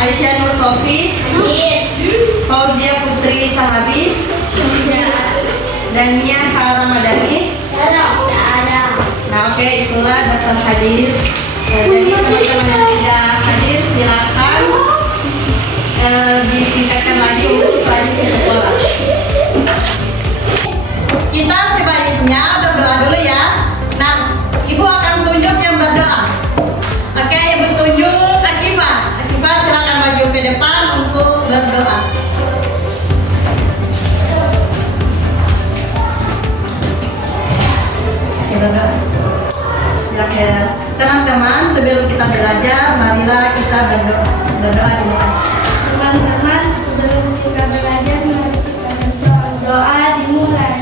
Aisyah Nur Sofi, Fauzia Putri Sahabi, dan Nia Ramadhani. Nah, oke, itulah daftar hadir. Jadi teman-teman yang tidak hadir silakan ditingkatkan lagi untuk lanjut ke sekolah. Kita sebaliknya berdoa dulu ya. Nah, ibu akan tunjuk yang berdoa. Oke, ibu tunjuk Akifah. Akifah silakan maju ke depan untuk berdoa. Berdoa. Silakan. Teman-teman, sebelum kita belajar, marilah kita berdoa. Berdoa dulu. Teman-teman, sebelum kita belajar, mari kita berdoa. Doa dimulai.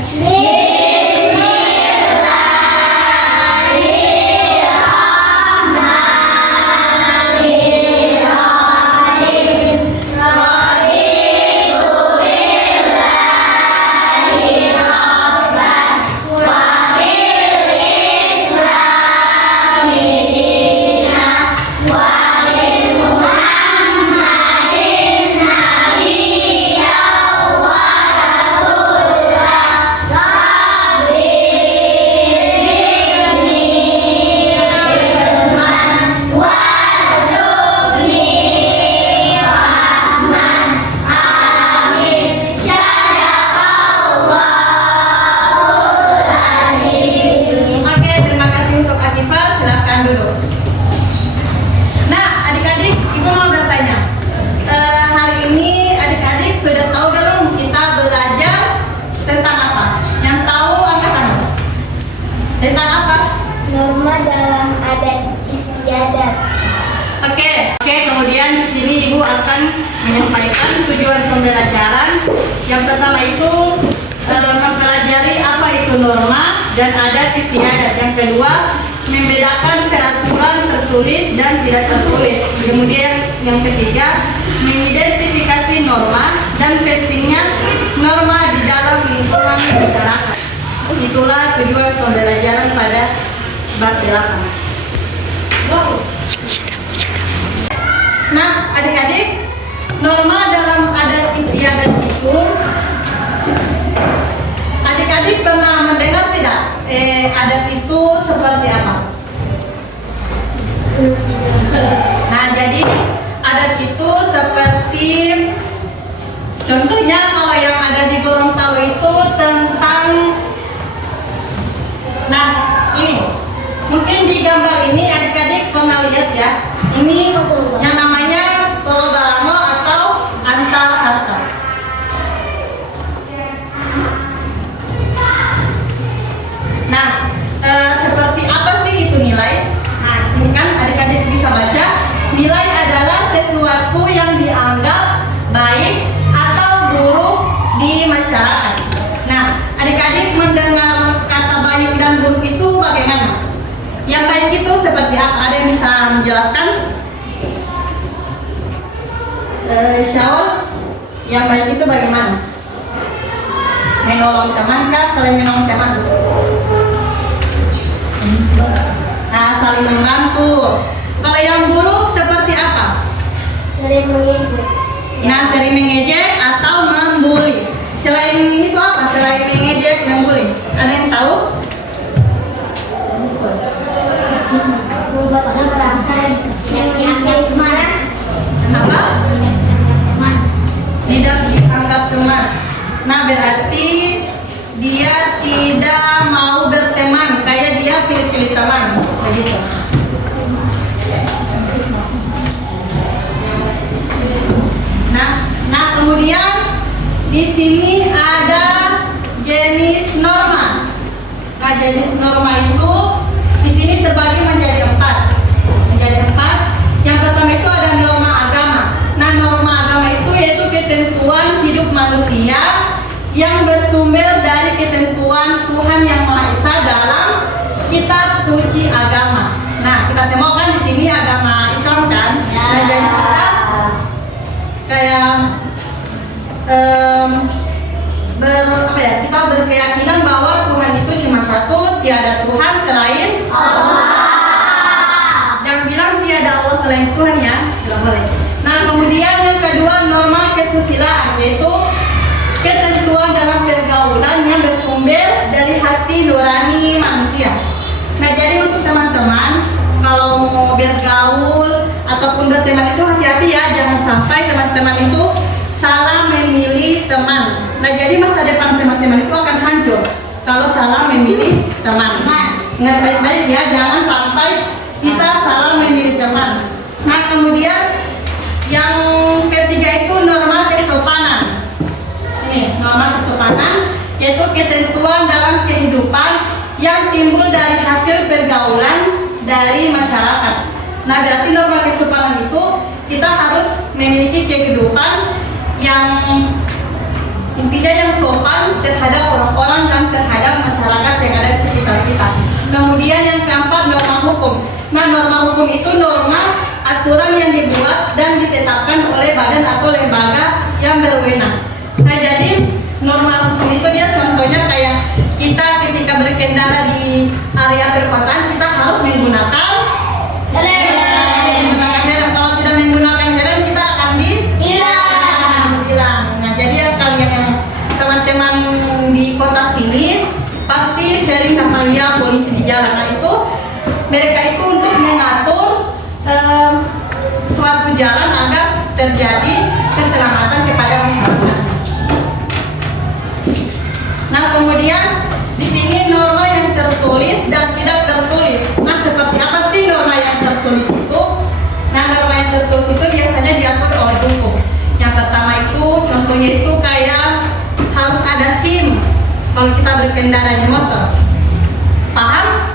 Tentang apa? Norma dalam adat istiadat. Oke, kemudian di sini Ibu akan menyampaikan tujuan pembelajaran. Yang pertama itu mempelajari apa itu norma dan adat istiadat. Yang kedua, membedakan peraturan tertulis dan tidak tertulis. Kemudian yang ketiga, mengidentifikasi norma dan pentingnya norma di dalam lingkungan masyarakat. Itulah tujuan pembelajaran pada bab 8. Nah, adik-adik, norma dalam adat istiadat itu, adik-adik pernah mendengar tidak? Adat itu seperti apa? Nah, jadi adat itu seperti, contohnya kalau yang ada di Gorontalo itu tentang, nah ini, mungkin di gambar ini adik-adik pernah lihat ya, ini yang namanya Tolo Balamo atau Antar Harta. Nah, seperti apa sih itu nilai? Nah, ini kan adik-adik bisa baca, nilai adalah sesuatu yang dianggap baik atau buruk di masyarakat. Nah, adik-adik mendengar kata baik dan buruk itu bagaimana? Yang baik itu seperti apa? Ada yang bisa menjelaskan? Syawal, yang baik itu bagaimana? Menolong teman kah? Saling menolong teman? Nah, saling membantu. Kalau yang buruk seperti apa? Sering mengejek. Nah, sering mengejek atau membuli. Selain itu apa? Selain mengejek, membuli. Ada yang tahu? Membuat orang merasa teman. Apa? Tidak dianggap teman. Nah, berarti dia tidak mau berteman, kayak dia pilih-pilih teman, begitu. Nah, kemudian di sini ada jenis norma. Nah, jenis norma itu di sini terbagi menjadi 4. Yang pertama itu ada norma agama. Nah, norma agama itu yaitu ketentuan hidup manusia yang bersumber dari ketentuan Tuhan Yang Maha Esa dalam kitab suci agama. Nah, kita semua kan di sini agama Islam kan? Nah, jadi kita kayak kita berkeyakinan bahwa Tuhan itu cuma satu, tiada Tuhan selain Allah. Jangan bilang tiada Allah selain Tuhan ya, tidak boleh. Nah, kemudian yang kedua norma kesusilaan, yaitu ketentuan dalam pergaulan yang bersumber dari hati nurani manusia. Nah, jadi untuk teman-teman kalau mau bergaul ataupun berteman itu hati-hati ya, jangan sampai teman-teman itu salah memilih teman. Nah, jadi masa depan teman-teman itu akan hancur kalau salah memilih teman. Ingat baik-baik ya, jangan sampai kita salah memilih teman. Nah, kemudian yang ketiga itu norma kesopanan. Ini norma kesopanan, yaitu ketentuan dalam kehidupan yang timbul dari hasil pergaulan dari masyarakat. Nah, berarti norma kesopanan itu kita harus memiliki kehidupan yang intinya yang sopan terhadap orang-orang dan terhadap masyarakat yang ada di sekitar kita. Kemudian yang keempat, norma hukum. Nah, norma hukum itu norma aturan yang dibuat dan ditetapkan oleh badan atau lembaga yang berwenang. Nah, jadi norma hukum itu dia contohnya kayak kita ketika berkendara di area perkotaan kita harus menggunakan helm. Kalau tidak menggunakan helm kita akan ditilang. Nah, jadi ya kalian yang teman-teman di kota sini pasti sering lihat polisi di jalan. Nah, itu mereka itu untuk mengatur suatu jalan agar terjadi keselamatan kepada masyarakat. Nah, kemudian di sini norma yang tertulis dan tidak tertulis. Nah, seperti apa sih norma yang tertulis itu? Nah, norma yang tertulis itu biasanya diatur oleh hukum. Yang pertama itu contohnya itu kayak harus ada SIM kalau kita berkendara di motor. Paham?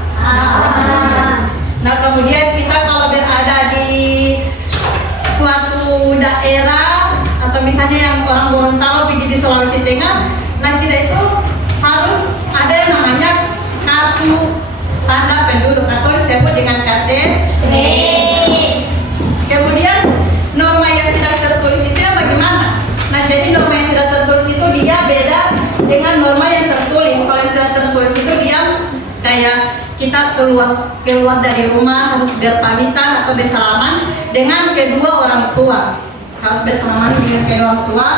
Nah, kemudian kita kalau berada di suatu daerah atau misalnya yang orang Gorontalo pergi di Sulawesi Tengah, nah kita itu harus ada yang namanya kartu tanda penduduk atau disebut dengan KTP. Kemudian norma yang tidak tertulis itu yang bagaimana? Nah, jadi norma yang tidak tertulis itu dia beda dengan norma yang tertulis. Kalau yang tidak tertulis itu dia kayak kita keluar dari rumah harus berpamitan atau bersalaman dengan kedua orang tua, harus bersalaman dengan kedua orang tua.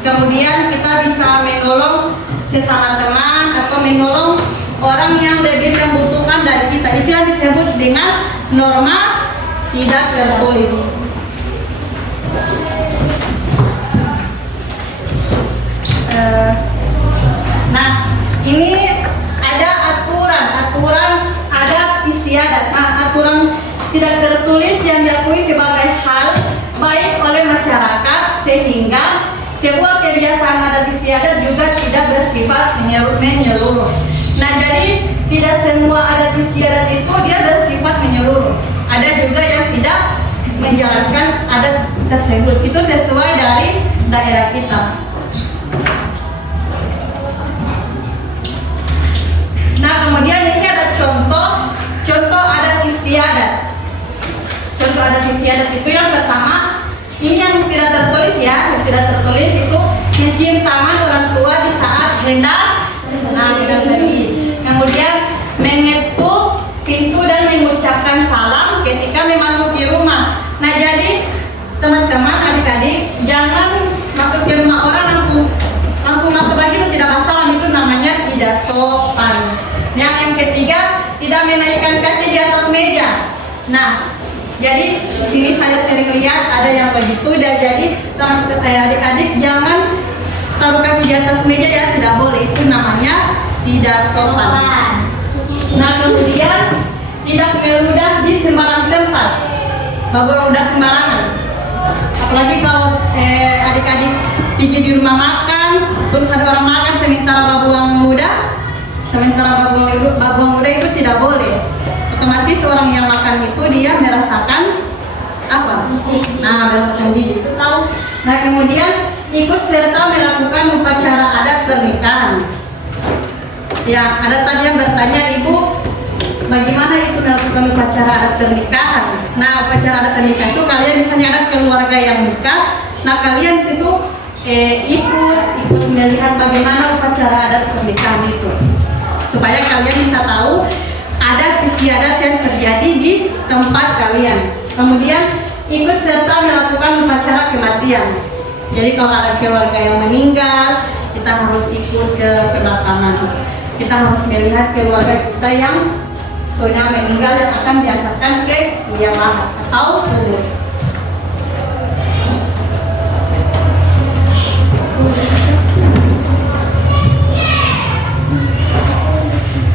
Kemudian kita bisa menolong sesama teman atau menolong orang yang lebih membutuhkan dari kita. Itu yang disebut dengan norma tidak tertulis. Nah, ini ada aturan adat istiadat. Nah, aturan tidak tertulis yang diakui sebagai hal baik oleh masyarakat sehingga sebuah kebiasaan adat istiadat juga tidak bersifat menyeluruh. Nah, jadi tidak semua adat istiadat itu dia bersifat menyeluruh. Ada juga yang tidak menjalankan adat tersebut. Itu sesuai dari daerah kita. Nah, kemudian ini ada contoh adat istiadat. Contoh adat istiadat itu yang pertama, ini yang tidak tertulis ya, yang tidak tertulis itu mencium tangan orang tua di saat hendak pergi. Kemudian mengetuk pintu dan mengucapkan salam ketika memasuki rumah. Nah, jadi teman-teman adik-adik jangan masuk ke rumah orang langsung masuk lagi, itu tidak masalah, itu namanya tidak sopan. Yang ketiga, tidak menaikkan kaki di atas meja. Nah, jadi sini saya sering lihat ada yang begitu, dan jadi adik-adik jangan taruh kaki di atas meja ya, tidak boleh, itu namanya tidak sopan. Nah, kemudian tidak meludah di sembarang tempat, bagus udah sembarangan. Apalagi kalau adik-adik pergi di rumah makan, terus ada orang makan sementara babuang muda itu tidak boleh. Otomatis orang yang makan itu dia merasakan apa? Nah, merasakan gigi itu tahu. Nah, kemudian ikut serta melakukan upacara adat pernikahan. Ya, ada tadi yang bertanya, Ibu, bagaimana itu melakukan upacara adat pernikahan? Nah, upacara adat pernikahan itu kalian misalnya ada keluarga yang nikah, nah kalian situ ikut melihat bagaimana upacara adat pernikahan itu, supaya kalian bisa tahu adat istiadat yang terjadi di tempat kalian. Kemudian ikut serta melakukan upacara kematian. Jadi kalau ada keluarga yang meninggal, kita harus ikut ke pemakaman. Kita harus melihat keluarga kita yang sudah meninggal dan akan diantarkan ke liang lahat atau kubur.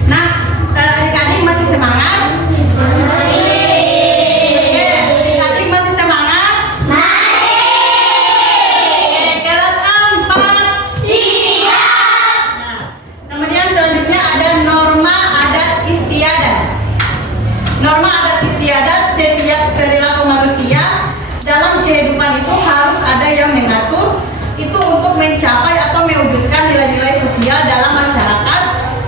Nah, adik-adik masih semangat? Adik-adik masih semangat? Kelas 4 siap. Nah, kemudian selanjutnya ada norma adat istiadat. Norma adat istiadat setiap perilaku manusia dalam kehidupan itu harus ada yang mengatur itu untuk mencapai atau mewujudkan nilai-nilai sosial dalam masyarakat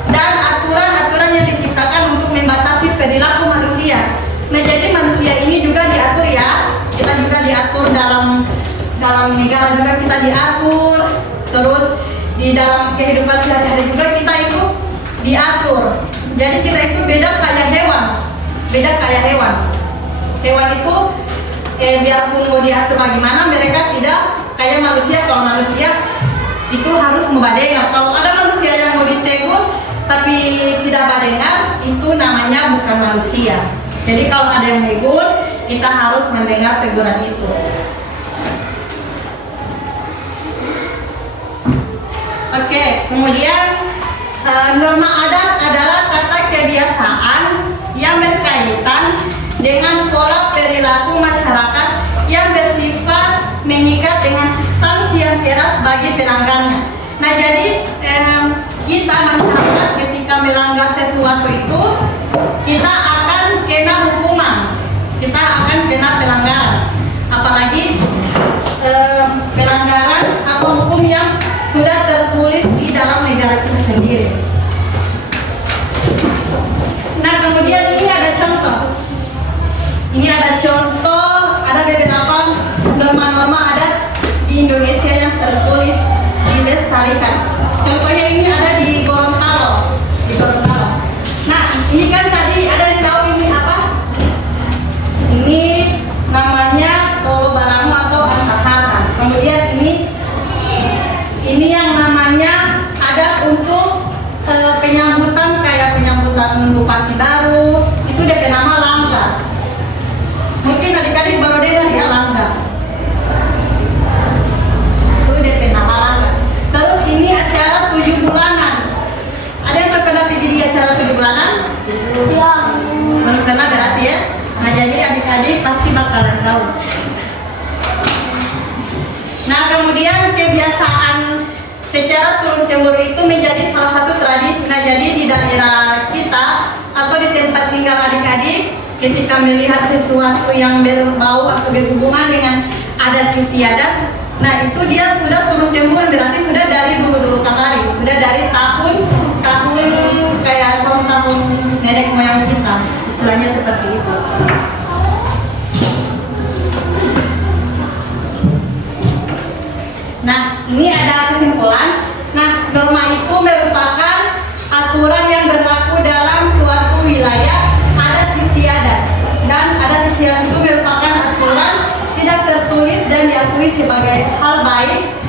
dan aturan-aturan yang diciptakan untuk membatasi perilaku manusia. Nah, jadi manusia ini juga diatur ya. Kita juga diatur dalam negara juga kita diatur. Terus di dalam kehidupan sehari-hari juga kita itu diatur. Jadi kita itu beda kayak hewan. Beda kayak hewan. Hewan itu biarpun mau diatur bagaimana, mereka tidak kayak manusia. Kalau manusia itu harus membadengar. Kalau ada manusia yang mau ditegur tapi tidak badengar, itu namanya bukan manusia. Jadi kalau ada yang negur, kita harus mendengar teguran itu. Oke, kemudian norma adat adalah tata kebiasaan yang berkaitan dengan pola perilaku masyarakat yang bersifat mengikat dengan sanksi yang keras bagi pelanggarnya. Nah, jadi kita masyarakat ketika melanggar sesuatu itu, kita akan kena hukuman, kita akan kena pelanggaran. Apalagi pelanggaran atau hukum yang sudah tertulis di dalam negara kita sendiri. Nah, kemudian ini ada contoh. Ini ada contoh, ada beberapa norma-norma adat di Indonesia yang tertulis dilestarikan. Contohnya ini ada di Gorontalo, Nah, ini kan tadi ada yang tahu ini apa? Ini namanya Tolo Barangu atau Asahatan. Kemudian ini yang namanya adat untuk penyambutan, kayak penyambutan bupati baru, itu DP nama langgar. Mungkin adik-adik baru dengar ya langgar. Itu DP nama langgar. Terus ini acara 7 bulanan. Ada yang pernah pergi di acara 7 bulanan? Ya. Belum pernah berarti ya? Nah, jadi adik-adik pasti bakalan tahu. Nah, kemudian kebiasaan secara turun-temurun itu menjadi salah satu tradisi. Nah, jadi di daerah kita atau di tempat tinggal adik-adik, ketika melihat sesuatu yang berbau atau berhubungan dengan adat istiadat, nah itu dia sudah turun-temurun, berarti sudah dari dulu kemari, sudah dari tahun kayak tahun nenek moyang kita, istilahnya seperti itu. Nah, ini ada kesimpulan. Nah, norma itu merupakan aturan yang berlaku dalam suatu wilayah adat istiadat. Dan adat istiadat itu merupakan aturan tidak tertulis dan diakui sebagai hal baik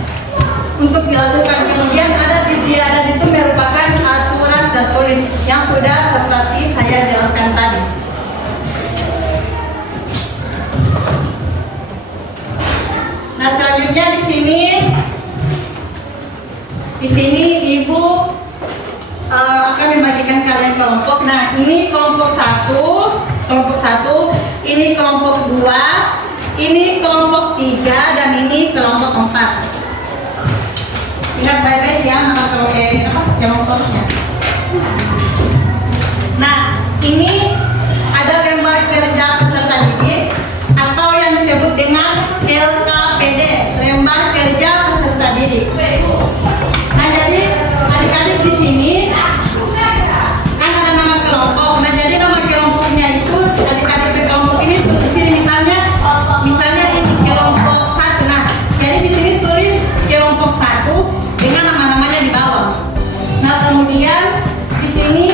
untuk dilakukan. Kemudian adat istiadat itu merupakan aturan tertulis yang sudah seperti saya jelaskan tadi. Nah, selanjutnya di sini ibu akan membagikan kalian kelompok. Nah, ini kelompok 1, ini kelompok 2, ini kelompok 3, dan ini kelompok 4. Ingat baik-baik ya nama kelompoknya. Nah, ini ada lembar kerja peserta didik atau yang disebut dengan LKPD, lembar kerja peserta didik. Nah, jadi adik-adik di sini kan ada nama kelompok. Nah, jadi nama kelompoknya itu adik-adik di kelompok ini tulis di sini misalnya ini kelompok 1. Nah, jadi di sini tulis kelompok 1 dengan nama-namanya di bawah. Nah, kemudian di sini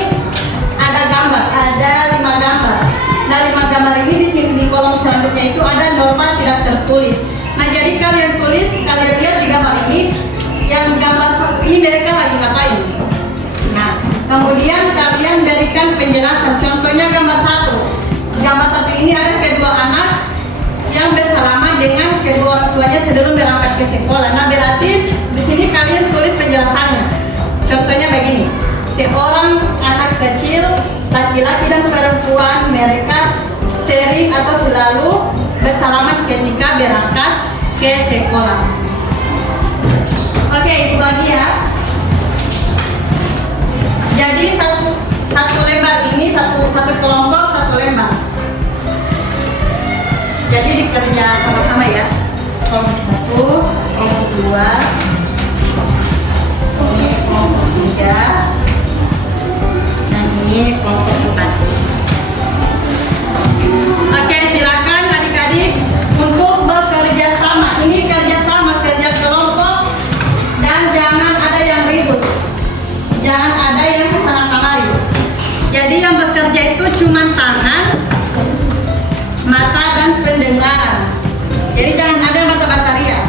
tuanya sebelum berangkat ke sekolah. Nah, berarti di sini kalian tulis penjelasannya. Contohnya begini. Seorang anak kecil, laki-laki dan perempuan, mereka sering atau selalu bersalaman ketika berangkat ke sekolah. Oke, itu lagi ya. Jadi satu lembar ini satu kelompok satu lembar. Jadi dikerja sama-sama ya. Kelompok 1, kelompok 2, ini kelompok 3, dan ini kelompok 4. Oke, silakan adik-adik untuk bekerja sama. Ini kerja sama, kerja kelompok, dan jangan ada yang ribut. Jangan ada yang kesana kemari. Jadi yang bekerja itu cuma tangan, mata, dan pendengaran. Jadi jangan ada mata-mata ria.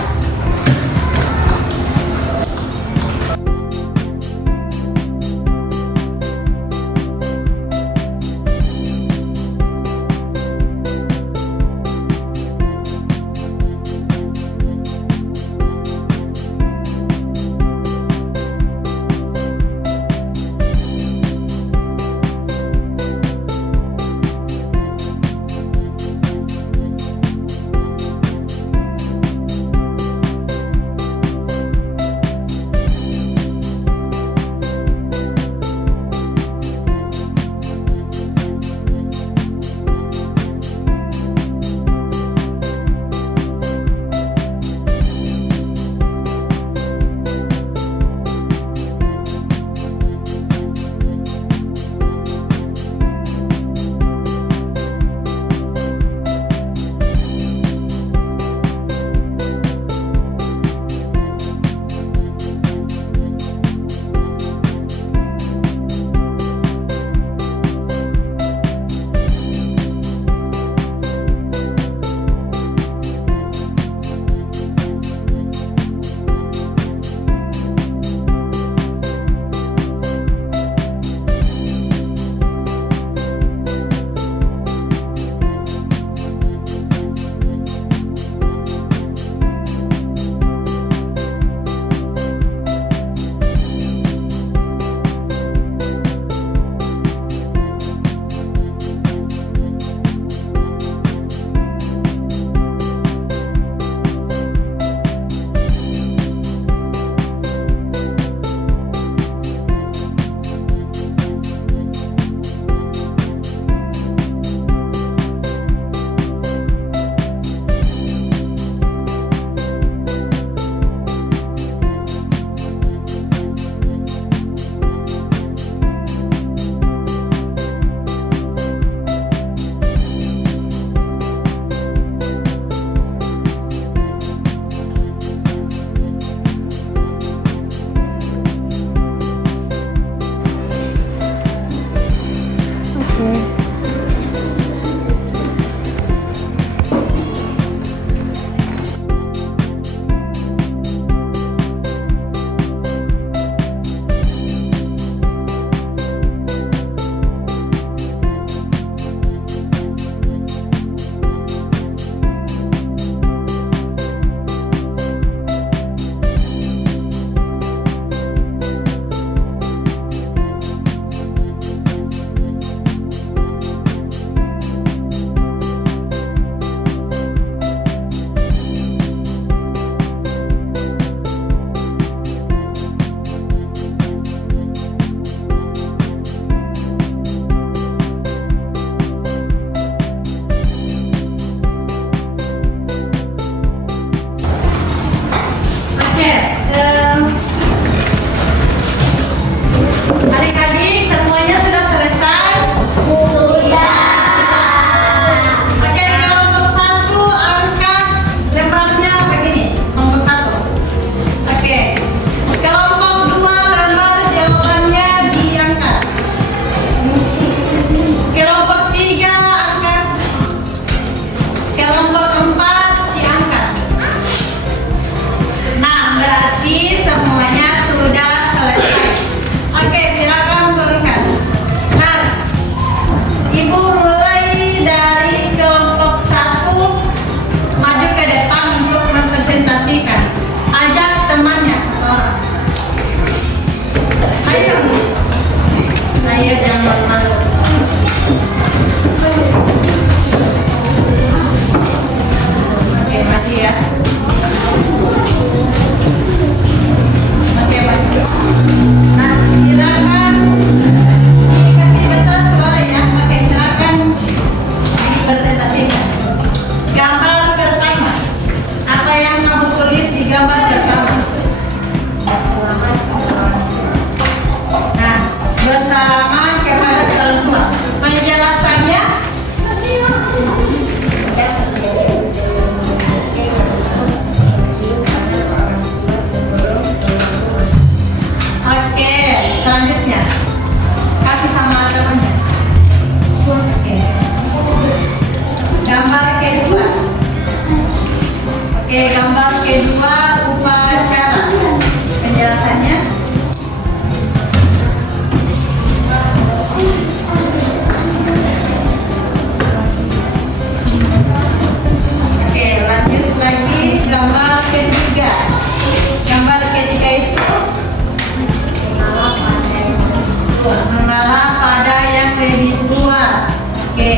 Oke.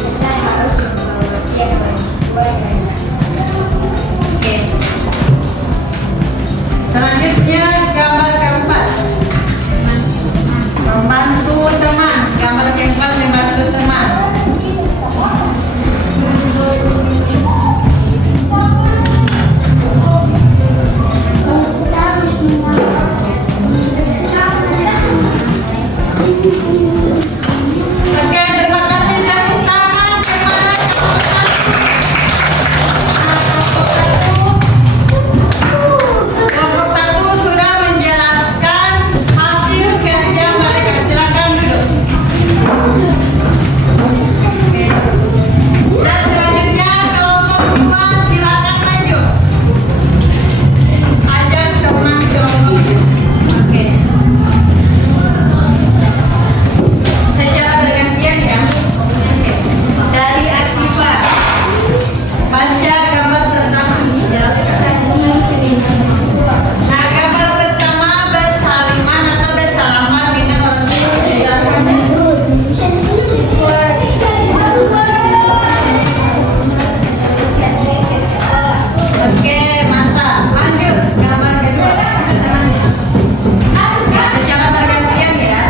Kita harus membagian dua dari Oke. Selanjutnya gambar keempat. Membantu teman. Gambar keempat membantu teman. Oke, terima kasih. Tepuk tangan kepada kelompok satu sudah menjelaskan hasil kerja mereka. Silakan duduk. Oke. Dan selanjutnya kelompok dua silakan maju. Ajak teman kelompok dua. Oke. Secara bergantian ya. Dari Aktiva. Baca gambar pertama. Jelaskan. Nah, gambar pertama bersaliman atau bersalaman dengan orang tua. Jelaskan. Oke, mantap. Lanjut gambar kedua. Temannya. Secara bergantian ya.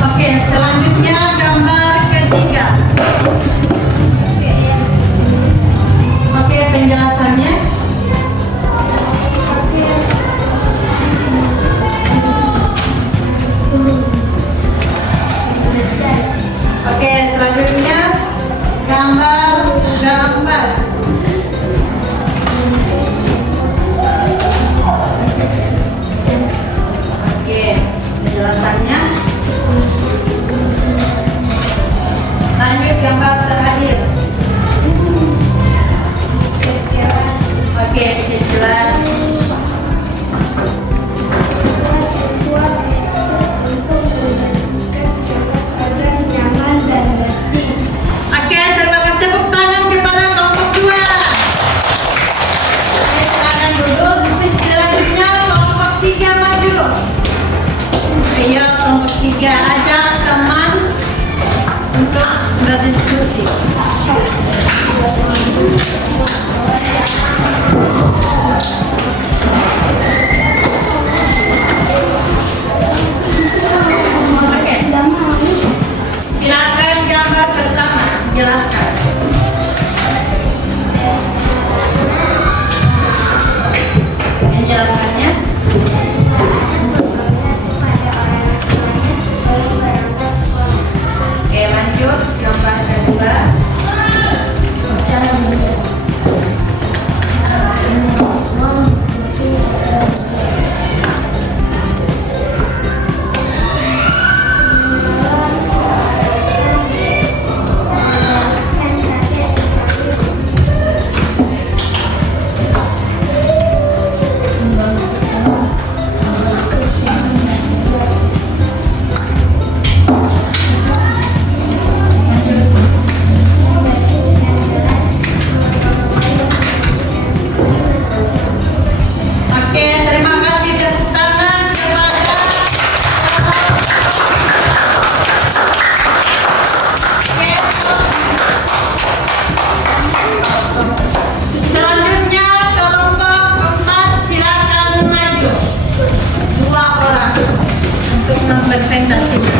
Oke, selanjutnya gambar ketiga. Oke, penjelasannya. Oke, selanjutnya gambar keempat. Oke, penjelasannya. Lanjut gambar terakhir. Oke, jelas. Oke, terima kasih. Tepuk tangan kepada kelompok dua. Oke, silakan duduk. Selanjutnya kelompok tiga maju. Ayo kelompok tiga, ajak teman untuk berdiskusi. Oke, silakan gambar pertama, jelaskan. Penjelasannya. Oke, lanjut gambar kedua. Oke, terima kasih. Tepuk tangan kepada. Oke. Selanjutnya kelompok keempat silakan maju. 2 orang untuk mempresentasikan.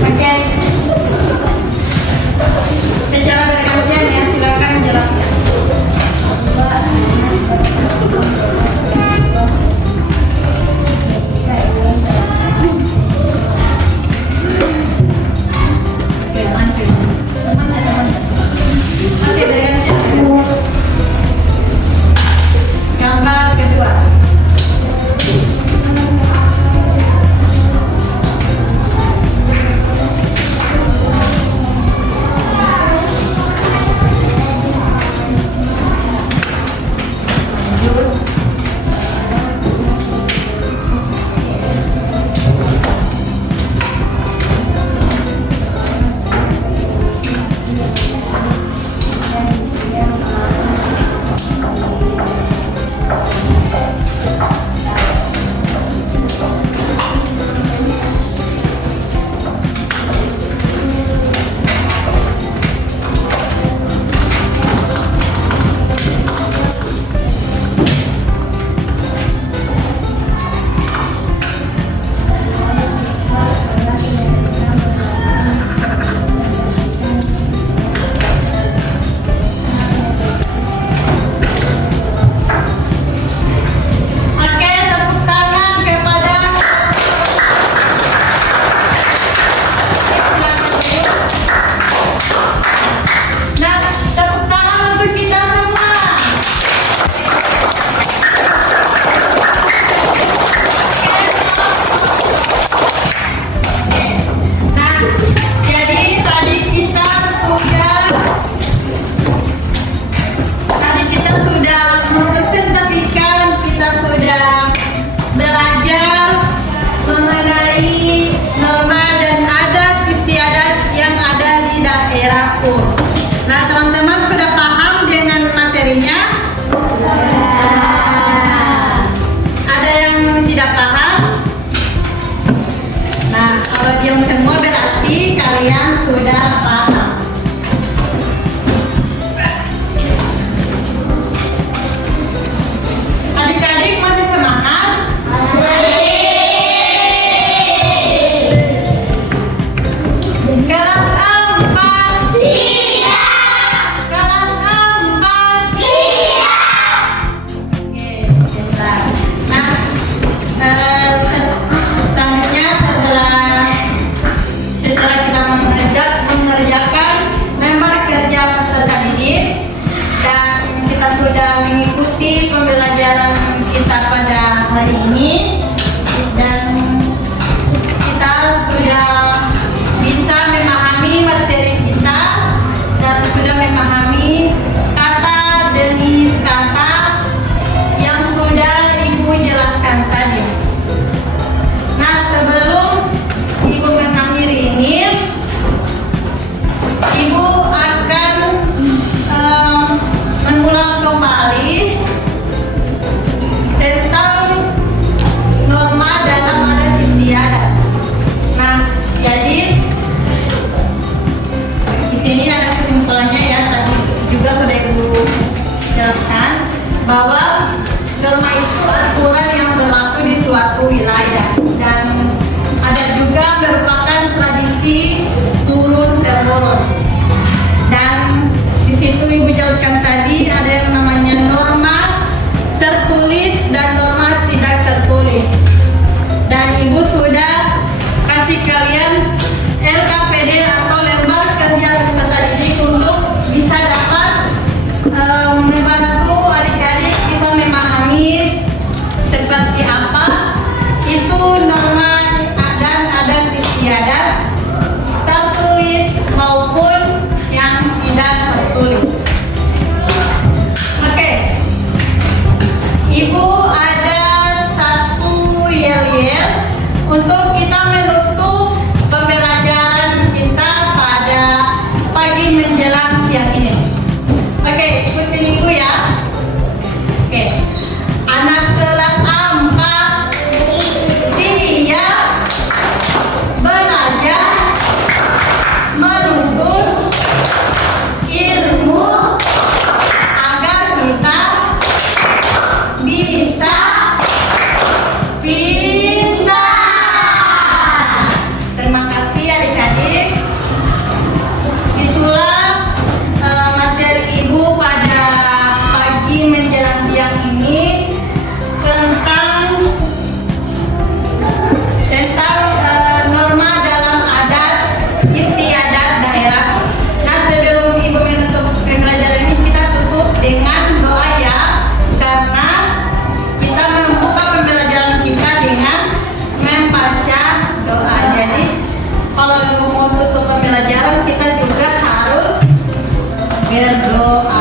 Oke. Secara bergantian ya, silakan jelaskan. Oke, lanjut. Oke, bergantian. dapur. Nah, teman-teman sudah paham dengan materinya? Ada yang tidak paham? Nah, kalau diam semua berarti kalian sudah paham. Adik-adik masih semangat? Kelas 4 siap. Kelas 4 siap. Oke, sebentar. Nah, selanjutnya setelah kita mengerjakan member kerja peserta didik dan kita sudah mengikuti pembelajaran kita pada hari ini dan kita sudah bisa memahami materi kita dan sudah memahami kata demi kata yang sudah Ibu jelaskan tadi. Nah, sebelum Ibu mengakhiri ini, Ibu akan mengulang kembali tentang norma dalam adat istiadat. Nah, jadi di sini ada kesimpulannya ya, tadi juga sudah Ibu jelaskan bahwa norma itu aturan yang berlaku di suatu wilayah dan ada juga merupakan tradisi turun temurun. Dan di situ Ibu jelaskan tadi ada yang namanya norma tertulis dan norma tidak tertulis. Dan Ibu sudah kasih kalian LKPD atau lembar kerja peserta didik untuk bisa dapat membantu adik-adik bisa memahami seperti apa itu norma dan adat istiadat tertulis maupun yang tidak tertulis. Oke, Ibu ada satu yel-yel untuk kita menutup pembelajaran kita pada pagi menjelang siang ini. Oke, ikutin Ibu ya. Oke, anak kelas 4 siap belajar menuntut ilmu agar kita bisa pintar. Terima kasih adik-adik. Itulah materi Ibu pada pagi menjelang siang ini tentang norma dalam adat istiadat daerah. Nah, sebelum Ibu menutup pembelajaran ini, kita tutup dengan doa ya, karena kita membuka pembelajaran kita dengan membaca doa. Jadi kalau Ibu mau tutup pembelajaran, kita juga harus berdoa.